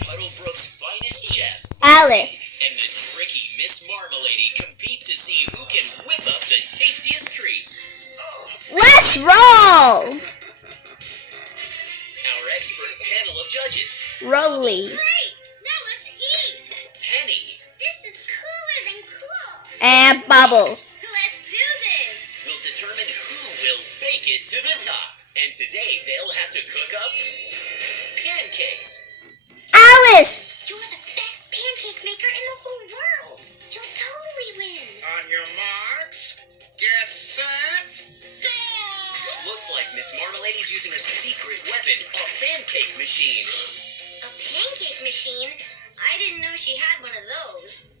Puddlebrook's finest chef Alice. and the tricky Miss Marmalady compete to see who can whip up the tastiest treats. Let's roll! Our expert panel of judges. Rolly. Great! Now let's eat! Penny. This is cooler than cool! And Bubbles. Let's do this! Will determine who will bake it to the top. And today they'll have to cook up pancakes. Alice. You're the best pancake maker in the whole world! You'll totally win! On your marks, get set, go! Looks like Miss Marmalady's using a secret weapon, a pancake machine. A pancake machine? I didn't know she had one of those.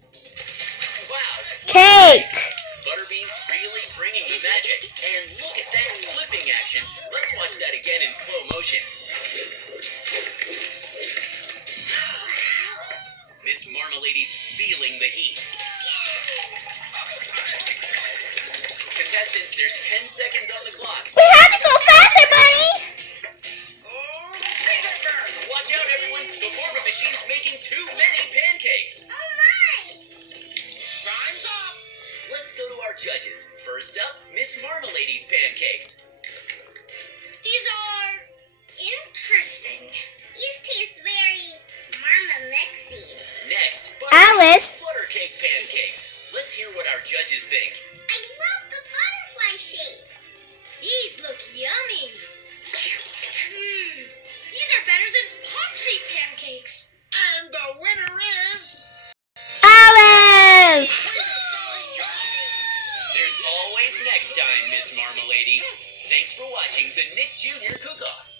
Wow. Cake. Butterbean's really bringing the magic. And look at that flipping action. Let's watch that again in slow motion. Miss Marmalady's feeling the heat. Contestants, there's 10 seconds on the clock. We have to go faster, buddy. Watch out, everyone. The Morva machine's making too many pancakes. Oh my! Time's up! Let's go to our judges. First up, Miss Marmalady's pancakes. These are interesting. These taste very marmamexy. Next, Alice. Flutter cake pancakes. Let's hear what our judges think. I love the butterfly shape. These look yummy. These are better than pop treat pancakes. And the winner is... Alice. There's always next time, Miss Marmalady. Thanks for watching the Nick Jr. Cook-Off.